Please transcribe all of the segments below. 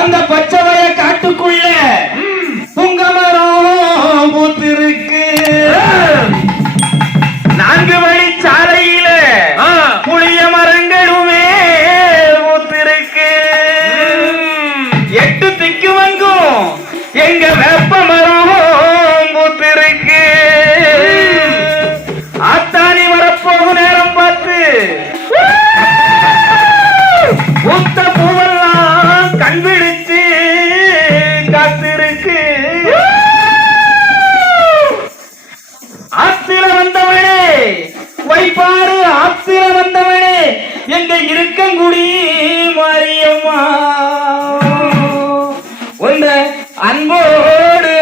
அந்த பச்சைவய காட்டுக்குள்ள புங்கமரம் பூத்திருக்கு. 4 வழி சாலையில புளிய மரங்களுமே பூத்திருக்கு. 8 திக்கு வங்கும் எங்க வேப்ப மரம் பூத்திருக்கு. ஆத்தானி வரப்போகும் நேரம் பார்த்து பூத்த பூவெல்லாம் கண் விழிச்சு காத்திருக்கு. ஆத்திர வந்தவனே வைப்பாறு, ஆத்திர வந்தவனே எங்க இருக்கங்குடி மாரியம்மா, உன்னை அன்போடு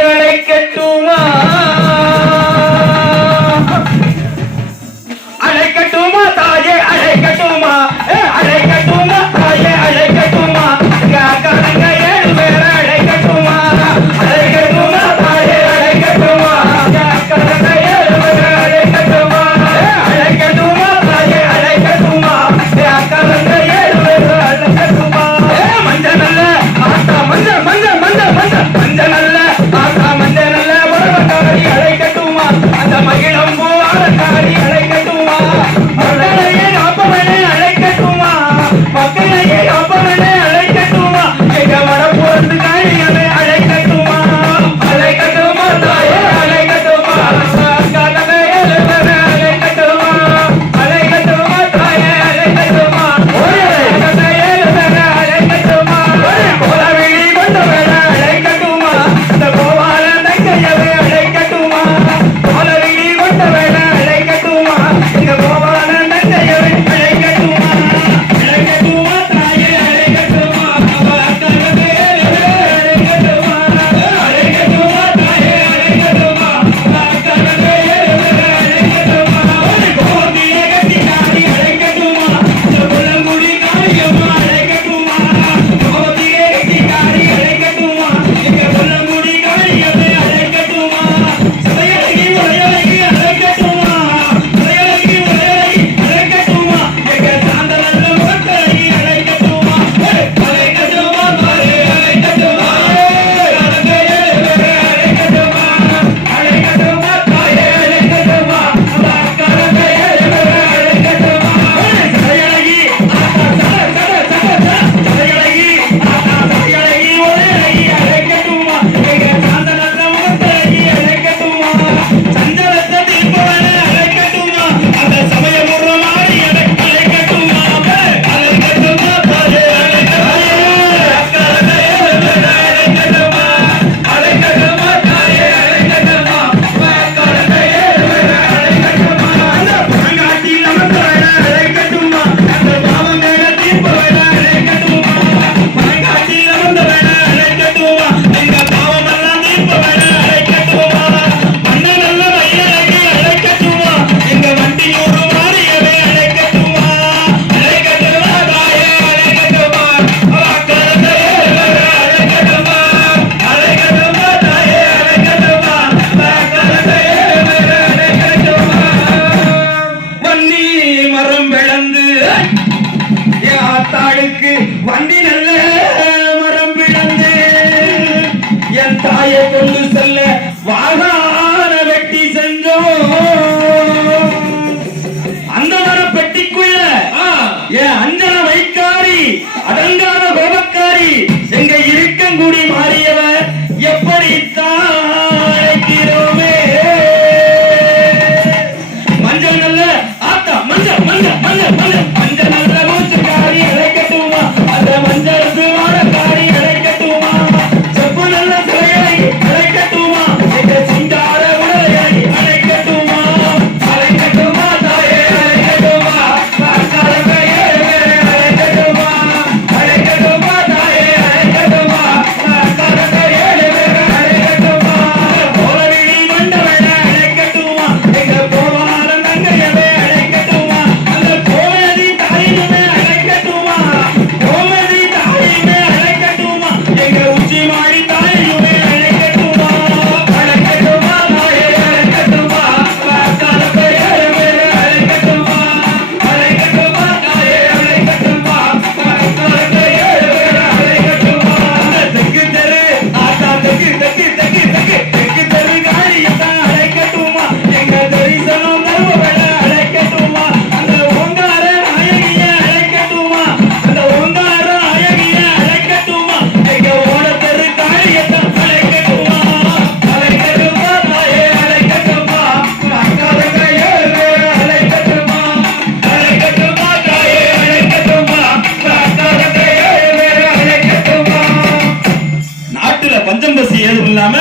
இல்லாம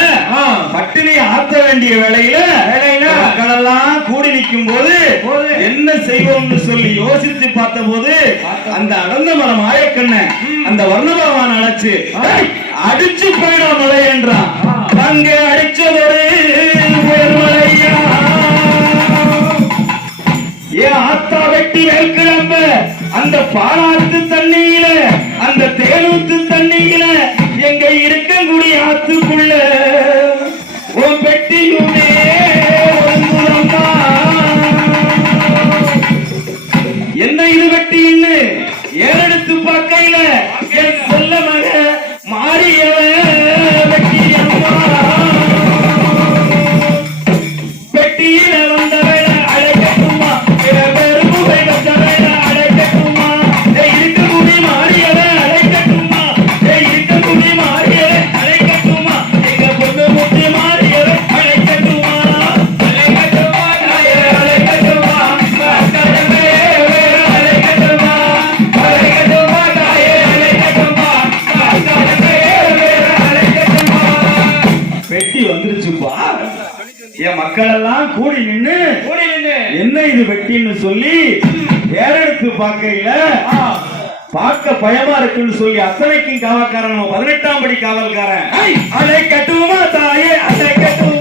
பட்டினி ஆத்த வேண்டிய வேளையில மக்களெல்லாம் கூடி நிற்கும் போது என்ன செய்வோம்னு சொல்லி யோசித்து பார்த்த போது அந்த அடர்ந்த மரம் ஆயக்கண்ண அந்த வர்ணபகவான் அழைச்சு அடிச்சு போயிடும் மலை என்றான். அங்க அடிச்சதொரு உயர்மலையா ஏன் ஆத்தா வெட்டி வேல்கிழம்ப அந்த பாலாத்து தண்ணியில அந்த தேனூத்து தண்ணியில எங்க இருக்கக்கூடிய ஆத்துக்குள்ள உன் பெட்டியுமே ஒருங்குறம்மா. என்ன இது வெட்டின்னு ஏறெடுத்து பார்க்கையில என் சொல்ல மக மாறியவ வெட்டி அம்மா. பெட்டியில வந்தவள அழைக்கட்டுமா பெருமுகை வந்தவள அழைக்கட்டுமா இருக்கக்கூடிய மாறியவ அழைக்கட்டுமா இருக்கக்கூடிய மாறியவ அழைக்கட்டுமா எங்க பொண்ணு முட்டி மாறியவ அழைக்கட்டுமா அழைக்கட்டுமா அழைக்கட்டுமா அழைக்கட்டுமா அழைக்கட்டுமா அழைக்கட்டுமா. பெட்டி வந்துருச்சுப்பா. என் மக்கள் எல்லாம் கூடி நின்னு என்ன இது வெட்டின்னு சொல்லி ஏறெடுத்து பார்க்கையில பார்க்க பயமா இருக்குன்னு சொல்லி அத்தனைக்கும் காவல்காரன் 18ஆம் படி காவல்காரன் அலை கட்டுமா தாயே அலை கட்டுமா